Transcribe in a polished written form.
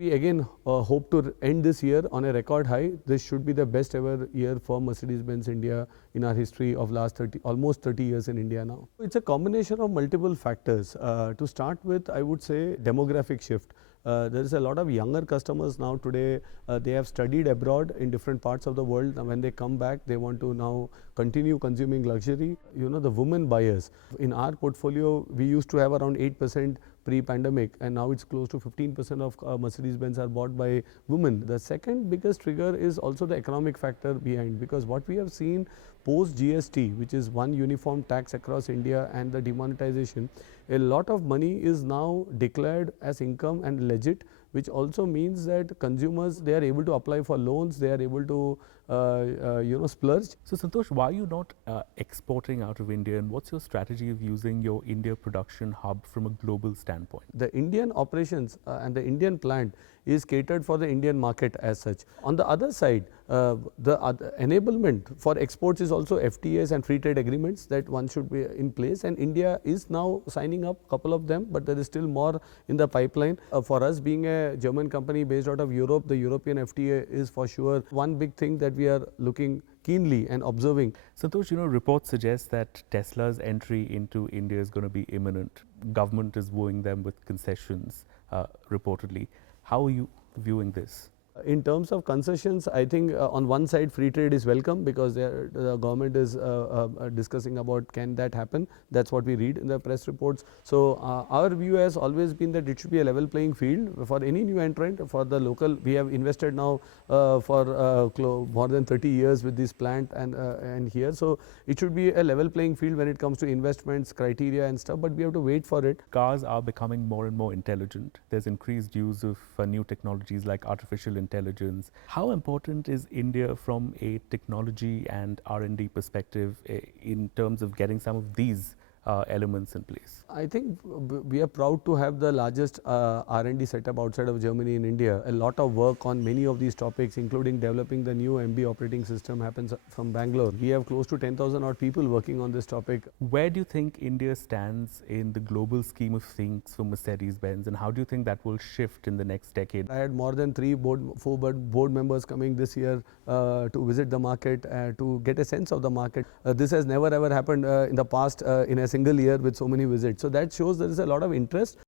We again hope to end this year on a record high. This should be the best ever year for Mercedes-Benz India in our history of last 30, almost 30 years in India now. It's a combination of multiple factors. To start with, I would say demographic shift. There is a lot of younger customers now today. They have studied abroad in different parts of the world. Now, when they come back, they want to now continue consuming luxury. You know, the women buyers. In our portfolio, we used to have around 8% pre-pandemic, and now it's close to 15% of Mercedes-Benz are bought by women. The second biggest trigger is also the economic factor behind, because what we have seen post GST, which is one uniform tax across India, and the demonetization, a lot of money is now declared as income and legit, which also means that consumers, they are able to apply for loans, they are able to splurge. So Santosh, why are you not exporting out of India, and what's your strategy of using your India production hub from a global standpoint? The Indian operations and the Indian plant is catered for the Indian market as such. On the other side, the enablement for exports is also FTAs and free trade agreements that one should be in place, and India is now signing up a couple of them, but there is still more in the pipeline. For us, being a German company based out of Europe, the European FTA is for sure one big thing that we are looking keenly and observing. Santosh, reports suggest that Tesla's entry into India is going to be imminent. Government is wooing them with concessions, reportedly. How are you viewing this? In terms of concessions, I think on one side free trade is welcome, because the government is discussing about can that happen. That's what we read in the press reports. So our view has always been that it should be a level playing field for any new entrant. For the local, we have invested now for more than 30 years with this plant and here. So it should be a level playing field when it comes to investments, criteria and stuff, but we have to wait for it. Cars are becoming more and more intelligent. There's increased use of new technologies like artificial intelligence. How important is India from a technology and R&D perspective in terms of getting some of these elements in place? I think we are proud to have the largest R&D setup outside of Germany in India. A lot of work on many of these topics, including developing the new MB operating system, happens from Bangalore. We have close to 10,000 odd people working on this topic. Where do you think India stands in the global scheme of things for Mercedes-Benz, and how do you think that will shift in the next decade? I had more than 4 board members coming this year to visit the market, to get a sense of the market. This has never ever happened in the past in a single year with so many visits. So that shows there is a lot of interest.